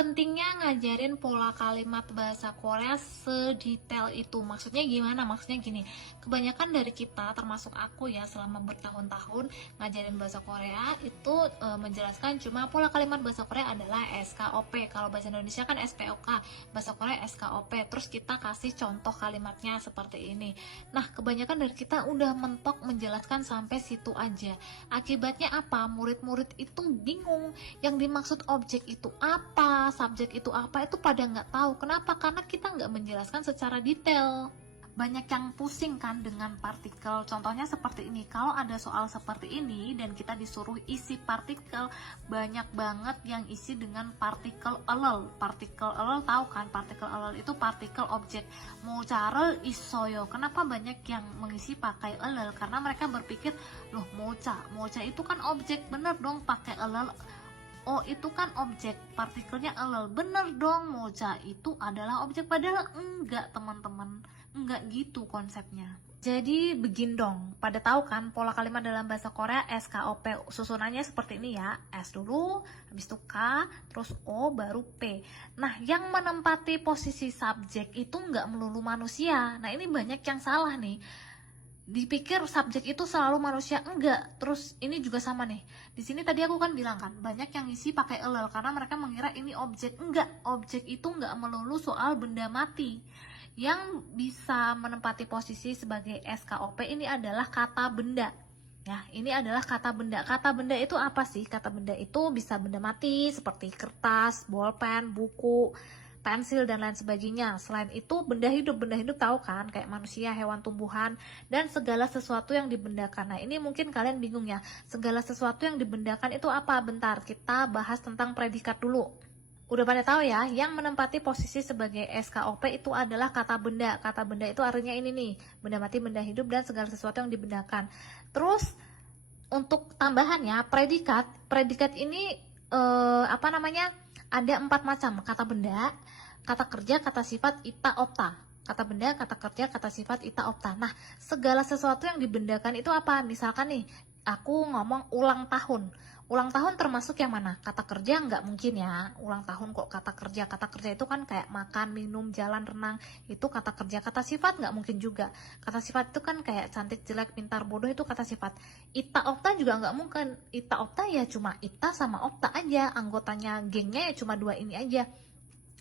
Pentingnya ngajarin pola kalimat bahasa Korea sedetail itu. Maksudnya gimana? Maksudnya gini, kebanyakan dari kita, termasuk aku ya, selama bertahun-tahun ngajarin bahasa Korea itu menjelaskan cuma pola kalimat bahasa Korea adalah SKOP. Kalau bahasa Indonesia kan SPOK, bahasa Korea SKOP. Terus kita kasih contoh kalimatnya seperti ini. Nah, kebanyakan dari kita udah mentok menjelaskan sampai situ aja. Akibatnya apa? Murid-murid itu bingung yang dimaksud objek itu apa, subjek itu apa, itu pada nggak tahu. Kenapa? Karena kita nggak menjelaskan secara detail. Banyak yang pusing kan dengan partikel. Contohnya seperti ini, kalau ada soal seperti ini dan kita disuruh isi partikel, banyak banget yang isi dengan partikel elel. Partikel elel tahu kan? Partikel elel itu partikel objek. Mocarel isoyo. Kenapa banyak yang mengisi pakai elel? Karena mereka berpikir, loh moca itu kan objek, bener dong pakai elel. Oh, itu kan objek, partikelnya elel. Bener dong, moca itu adalah objek. Padahal enggak, teman-teman. Enggak gitu konsepnya. Jadi begini dong, pada tahu kan pola kalimat dalam bahasa Korea SKOP, susunannya seperti ini ya. S dulu, habis itu K, terus O, baru P. Nah, yang menempati posisi subjek itu enggak melulu manusia. Nah, ini banyak yang salah nih. Dipikir subjek itu selalu manusia, enggak. Terus ini juga sama nih. Di sini tadi aku kan bilang kan, banyak yang isi pakai elel karena mereka mengira ini objek. Enggak, objek itu enggak melulu soal benda mati. Yang bisa menempati posisi sebagai SKOP ini adalah kata benda. Ya, ini adalah kata benda. Kata benda itu apa sih? Kata benda itu bisa benda mati seperti kertas, bolpen, buku, pensil, dan lain sebagainya. Selain itu benda hidup tahu kan, kayak manusia, hewan, tumbuhan, dan segala sesuatu yang dibendakan. Nah, ini mungkin kalian bingung ya, segala sesuatu yang dibendakan itu apa? Bentar, kita bahas tentang predikat dulu. Udah pada tahu ya, yang menempati posisi sebagai SKOP itu adalah kata benda. Kata benda itu artinya ini nih, benda mati, benda hidup, dan segala sesuatu yang dibendakan. Terus untuk tambahannya, predikat ini ada 4 macam kata benda, kata kerja, kata sifat, ita, opta. Kata benda, kata kerja, kata sifat, ita, opta. Nah, segala sesuatu yang dibendakan itu apa? Misalkan nih, aku ngomong ulang tahun. Ulang tahun termasuk yang mana? Kata kerja nggak mungkin ya. Ulang tahun kok kata kerja. Kata kerja itu kan kayak makan, minum, jalan, renang. Itu kata kerja. Kata sifat nggak mungkin juga. Kata sifat itu kan kayak cantik, jelek, pintar, bodoh, itu kata sifat. Ita, opta juga nggak mungkin. Ita, opta ya cuma ita sama opta aja. Anggotanya gengnya ya cuma 2 ini aja.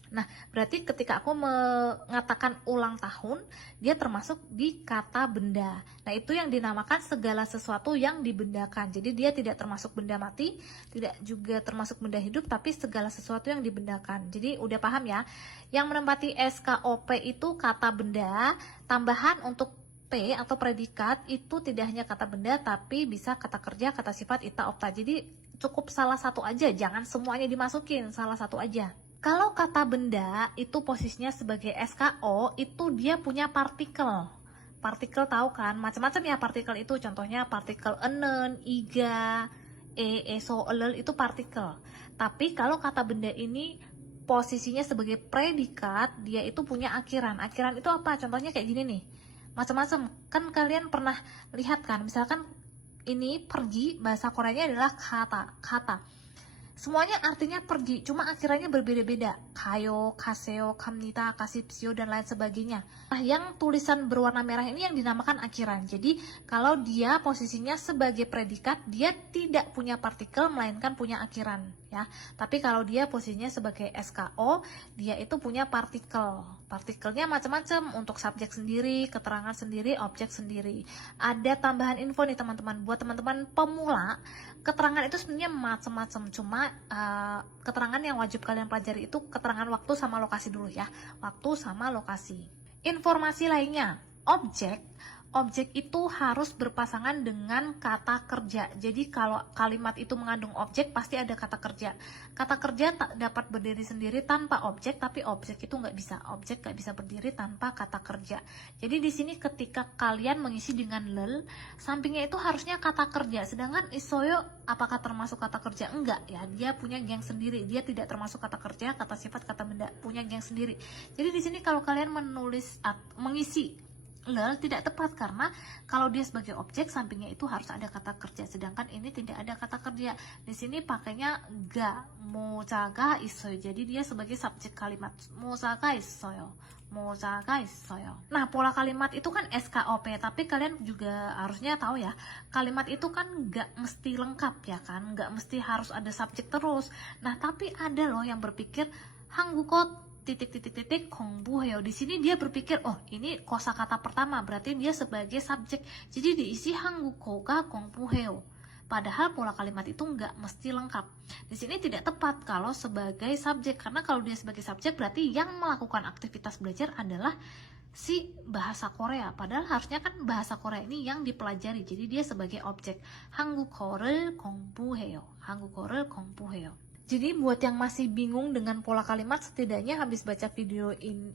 Nah, berarti ketika aku mengatakan ulang tahun, dia termasuk di kata benda. Nah, itu yang dinamakan segala sesuatu yang dibendakan. Jadi dia tidak termasuk benda mati, tidak juga termasuk benda hidup, tapi segala sesuatu yang dibendakan. Jadi udah paham ya? Yang menempati SKOP itu kata benda, tambahan untuk P atau predikat itu tidak hanya kata benda, tapi bisa kata kerja, kata sifat, ita, opta. Jadi cukup salah satu aja, jangan semuanya dimasukin, salah satu aja. Kalau kata benda itu posisinya sebagai SKO, itu dia punya partikel. Partikel tahu kan, macam-macam ya partikel itu. Contohnya partikel enen, iga, eso, elel itu partikel. Tapi kalau kata benda ini posisinya sebagai predikat, dia itu punya akhiran. Akhiran itu apa? Contohnya kayak gini nih. Macam-macam. Kan kalian pernah lihat kan, misalkan ini pergi, bahasa Koreanya adalah kata. Semuanya artinya pergi, cuma akhirannya berbeda-beda. Kayo, kaseo, kamnita, kasipsio, dan lain sebagainya. Nah, yang tulisan berwarna merah ini yang dinamakan akhiran. Jadi, kalau dia posisinya sebagai predikat, dia tidak punya partikel, melainkan punya akhiran. Ya. Tapi kalau dia posisinya sebagai SKO, dia itu punya partikel. Partikelnya macam-macam, untuk subjek sendiri, keterangan sendiri, objek sendiri. Ada tambahan info nih teman-teman, buat teman-teman pemula, keterangan itu sebenarnya macam-macam, cuma keterangan yang wajib kalian pelajari itu keterangan waktu sama lokasi dulu ya. Waktu sama lokasi. Informasi lainnya, objek itu harus berpasangan dengan kata kerja. Jadi kalau kalimat itu mengandung objek, pasti ada kata kerja. Kata kerja tak dapat berdiri sendiri tanpa objek, tapi objek itu nggak bisa. Objek nggak bisa berdiri tanpa kata kerja. Jadi di sini ketika kalian mengisi dengan lel, sampingnya itu harusnya kata kerja. Sedangkan isoyo apakah termasuk kata kerja? Enggak ya, dia punya geng sendiri. Dia tidak termasuk kata kerja, kata sifat, kata benda, punya geng sendiri. Jadi di sini kalau kalian mengisi Lel tidak tepat karena kalau dia sebagai objek sampingnya itu harus ada kata kerja, sedangkan ini tidak ada kata kerja. Di sini pakainya ga mozaga isoyo, jadi dia sebagai subjek kalimat mozaga isoyo, mozaga isoyo. Nah, pola kalimat itu kan SKOP, tapi kalian juga harusnya tahu ya, kalimat itu kan nggak mesti lengkap ya kan, nggak mesti harus ada subjek terus. Nah, tapi ada loh yang berpikir Hangguko titik 공부해요. Di sini dia berpikir, oh ini kosakata pertama, berarti dia sebagai subjek. Jadi diisi 한국어가 공부해요. Padahal pola kalimat itu nggak mesti lengkap. Di sini tidak tepat kalau sebagai subjek, karena kalau dia sebagai subjek berarti yang melakukan aktivitas belajar adalah si bahasa Korea. Padahal harusnya kan bahasa Korea ini yang dipelajari. Jadi dia sebagai objek. 한국어를 공부해요. 한국어를 공부해요. Jadi buat yang masih bingung dengan pola kalimat, setidaknya habis baca video ini,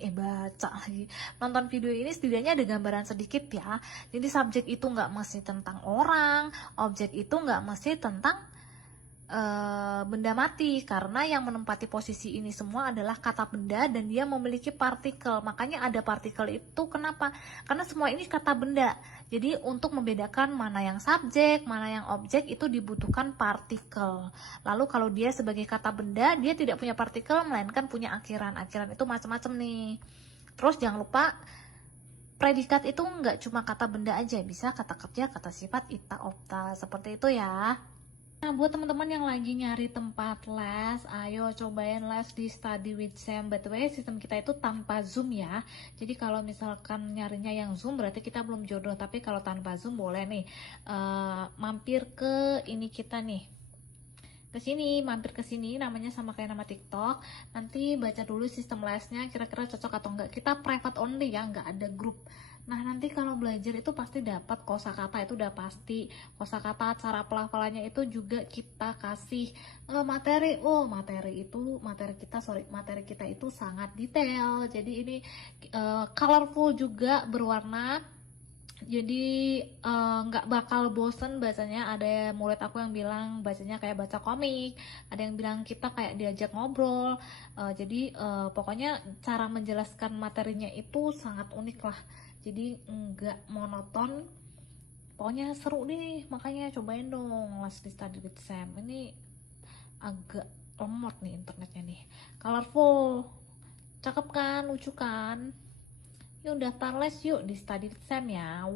nonton video ini setidaknya ada gambaran sedikit ya. Jadi subjek itu nggak mesti tentang orang, objek itu nggak mesti tentang benda mati, karena yang menempati posisi ini semua adalah kata benda dan dia memiliki partikel. Makanya ada partikel itu kenapa? Karena semua ini kata benda. Jadi untuk membedakan mana yang subjek, mana yang objek itu dibutuhkan partikel. Lalu kalau dia sebagai kata benda, dia tidak punya partikel melainkan punya akhiran. Akhiran itu macam-macam nih. Terus jangan lupa predikat itu nggak cuma kata benda aja, bisa kata kerja, kata sifat, ita, opta, seperti itu ya. Nah, buat teman-teman yang lagi nyari tempat les, ayo cobain les di Study with Sam. By the way, sistem kita itu tanpa Zoom ya. Jadi kalau misalkan nyarinya yang Zoom berarti kita belum jodoh. Tapi kalau tanpa Zoom boleh nih mampir ke ini kita nih. Mampir ke sini, namanya sama kayak nama TikTok. Nanti baca dulu sistem lesnya, kira-kira cocok atau enggak. Kita private only ya, enggak ada grup. Nah, nanti kalau belajar itu pasti dapat kosakata, itu udah pasti. Kosakata, cara pelafalannya itu juga kita kasih materi. Oh, materi kita itu sangat detail. Jadi ini colorful juga, berwarna. Jadi nggak bakal bosen bacanya. Ada murid aku yang bilang bacanya kayak baca komik, ada yang bilang kita kayak diajak ngobrol. Jadi pokoknya cara menjelaskan materinya itu sangat unik lah, jadi nggak monoton, pokoknya seru deh. Makanya cobain dong les di Study with Sam. Ini agak lemot nih internetnya nih. Colorful, cakep kan, lucu kan. Yuk daftar les yuk di Study with Sam ya.